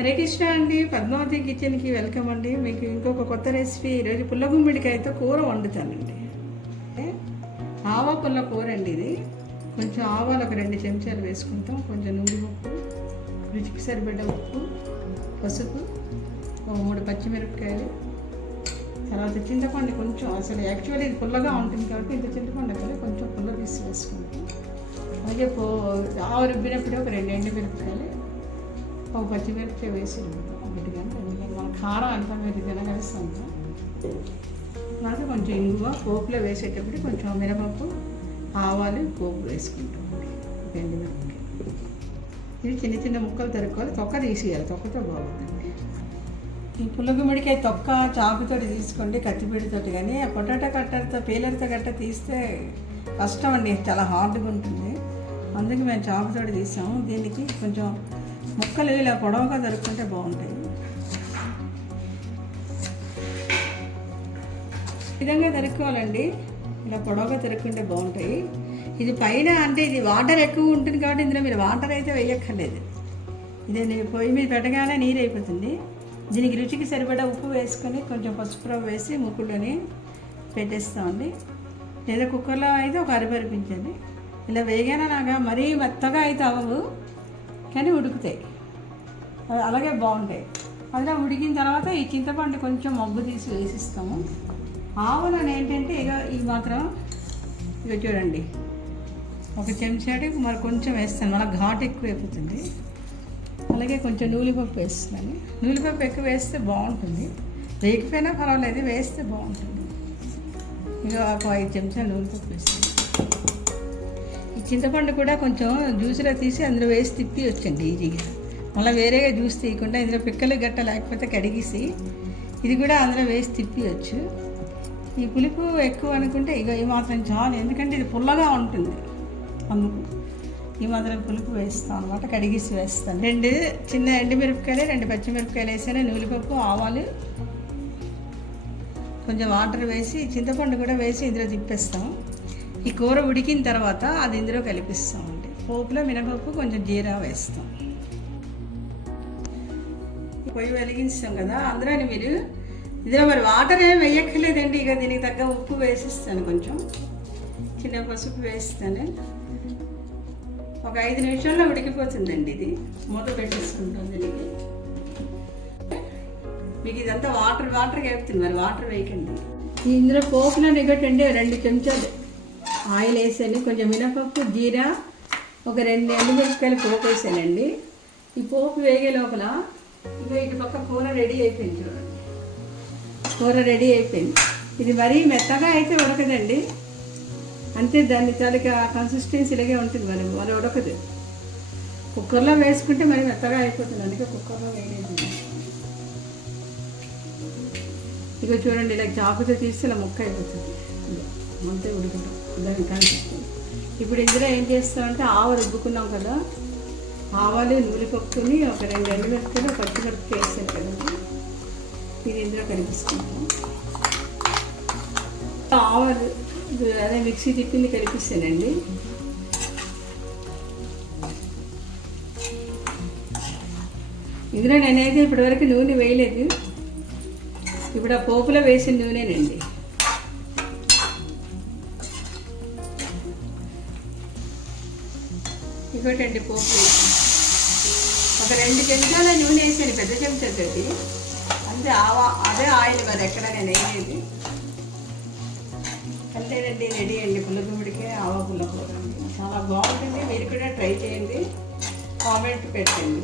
హరే కృష్ణ అండి, పద్మావతి కిచెన్కి వెల్కమ్ అండి. మీకు ఇంకొక కొత్త రెసిపీ ఈరోజు పుల్లగుమ్మిడికాయతో కూర వండుతానండి. ఆవా పుల్ల కూర అండి ఇది. కొంచెం ఆవాలు ఒక 2 చెంచాలు వేసుకుంటాం, కొంచెం నువ్వుపప్పు, రుచికి సరిపడ్డ ఉప్పు, పసుపు, ఒక 3 పచ్చిమిరపకాయలు, తర్వాత చింతపండు కొంచెం, అసలు యాక్చువల్లీ ఇది పుల్లగా ఉంటుంది కాబట్టి ఇంత చింతపండు అక్కడ కొంచెం పుల్ల తీసి వేసుకుంటాం. అలాగే ఆవు రుబ్బినప్పుడు ఒక 2 ఎండుమిరపకాయలు, ఒక పచ్చిమిరపకాయ వేసి ఒకటి కానీ మన కారం అంతా మీరు తినగలుస్తాం. అలాగే కొంచెం ఇంగువ పోపులో వేసేటప్పుడు కొంచెం మినపప్పు, ఆవాలు పోపు వేసుకుంటాం. ఎండుమిరపకాయ ఇవి చిన్న చిన్న ముక్కలు తరుక్కోవాలి, తొక్క తీసేయాలి, తొక్కతో బాగుంటుంది. ఈ పుల్లగుమ్మిడికాయ తొక్క చాకుతో తీసుకోండి, కత్తిపీడితోటి. కానీ ఆ పొటాటో కట్టర్తో పీలర్తో గట్ట తీస్తే కష్టం అండి, చాలా హార్డ్గా ఉంటుంది. అందుకే మేము చాకుతో తీసాము. దీనికి కొంచెం ముక్కలు ఇలా పొడవుగా దొరుకుతుంటే బాగుంటాయి. ఈ విధంగా దొరుకోవాలండి, ఇలా పొడవుగా దొరుకుంటే బాగుంటాయి. ఇది పైన అంటే ఇది వాటర్ ఎక్కువ ఉంటుంది కాబట్టి ఇందులో మీరు వాటర్ అయితే వేయక్కర్లేదు. ఇది పొయ్యి మీద పెట్టగానే నీరు అయిపోతుంది. దీనికి రుచికి సరిపడా ఉప్పు వేసుకొని కొంచెం పసుపు రవ్వ వేసి ముక్కులోని పెట్టేస్తామండి. లేదా కుక్కర్లో అయితే ఒక అరపరిపించండి. ఇలా వేగానలాగా మరీ మెత్తగా అయితే అవ్వవు, కానీ ఉడుకుతాయి, అలాగే బాగుంటాయి. అలా ఉడికిన తర్వాత ఈ చింతపండు కొంచెం మగ్గు తీసి వేసిస్తాము. ఆవులను ఏంటంటే ఈ మాత్రం ఇక చూడండి, ఒక చెంచాడు మరి కొంచెం వేస్తాను, మళ్ళీ ఘాటు ఎక్కువ అయిపోతుంది. అలాగే కొంచెం నూనెపప్పు వేస్తున్నాను. నూనెపప్పు ఎక్కువ వేస్తే బాగుంటుంది, వేయకపోయినా పర్వాలేదు, వేస్తే బాగుంటుంది. ఇక ఒక 5 చెంచాలు నూనెపప్పు వేస్తాను. ఈ చింతపండు కూడా కొంచెం జ్యూస్లో తీసి అందులో వేసి తిప్పి వచ్చండి ఈజీగా. మళ్ళీ వేరేగా జ్యూస్ తీయకుండా ఇందులో పిక్కలు గట్ట లేకపోతే కడిగేసి ఇది కూడా అందులో వేసి తిప్పివచ్చు. ఈ పులుపు ఎక్కువ అనుకుంటే ఇక ఈ మాత్రం చాలు, ఎందుకంటే ఇది పుల్లగా ఉంటుంది, అందుకు ఈ మాత్రం పులుపు వేస్తాం అనమాట. కడిగేసి వేస్తాను. 2 చిన్న ఎండుమిరపకాయలు, 2 పచ్చిమిరపకాయలు వేసాను, నూనెపప్పు, ఆవాలు, కొంచెం వాటర్ వేసి చింతపండు కూడా వేసి ఇందులో తిప్పేస్తాం. ఈ కూర ఉడికిన తర్వాత అది ఇందులో కలిపిస్తామండి. పోపులో మినపప్పు, కొంచెం జీరా వేస్తాం. పొయ్యి వెలిగించాం కదా, అందులో మీరు ఇందులో మరి వాటర్ ఏమి వేయక్కర్లేదండి. ఇక దీనికి తగ్గ ఉప్పు వేసిస్తాను, కొంచెం చిన్న పసుపు వేస్తాను. ఒక 5 నిమిషాల్లో ఉడికిపోతుందండి. ఇది మూత పెట్టేసుకుంటాం. దీనికి మీకు ఇదంతా వాటర్గా వేపుతుంది, మరి వాటర్ వేయకండి. ఇందులో పోపులో నెగటండి 2 చెంచాలు ఆయిల్ వేసాను, కొంచెం మినపప్పు, జీరా, ఒక 2 ఎండుమిరపకాయలు పోపు వేసానండి. ఈ పోపు వేగే లోపల ఇక ఇటు పక్క కూర రెడీ అయిపోయింది. చూడండి, కూర రెడీ అయిపోయింది. ఇది మరీ మెత్తగా అయితే ఉడకదండి, అంతే, దాన్ని తాలూకా కన్సిస్టెన్సీ ఇలాగే ఉంటుంది, మరి ఉడకదు. కుక్కర్లో వేసుకుంటే మరి మెత్తగా అయిపోతుంది, అందుకే కుక్కర్లో వేయలేదు. ఇక చూడండి, ఇలా చాకుతో తీస్తే ఇలా ముక్క అయిపోతుంది, అంతే ఉడకడం దాన్ని కన్సిస్టెన్సీ. ఇప్పుడు ఇందులో ఏం చేస్తామంటే ఆవు రుబ్బుకున్నాం కదా, ఆవాలు, నూనెపప్పుని, ఒక 2 ఎండుమిరపకాయలు, పచ్చిమిరపకాయ వేసాను కదండి, ఇది ఇందులో కలిపిస్తున్నాము. ఆవాలు అదే మిక్సీ తిప్పింది కలిపిస్తానండి. ఇందులో నేనైతే ఇప్పటివరకు నూనె వేయలేదు, ఇప్పుడు ఆ పోపులో వేసిన నూనెనండి. ఇంకోటండి పోపు వేసి ఒక 2 చెంచాల నూనె వేసాను, పెద్ద చెంచాతోటి, అంతే. అదే ఆయిల్, మరి ఎక్కడ నేను వేయలేదు. అంతేనండి, రెడీ అండి పుల్లగుమ్మిడికాయ ఆవా పుల్ల కూర. చాలా బాగుంటుంది, మీరు కూడా ట్రై చేయండి, కామెంట్ పెట్టండి.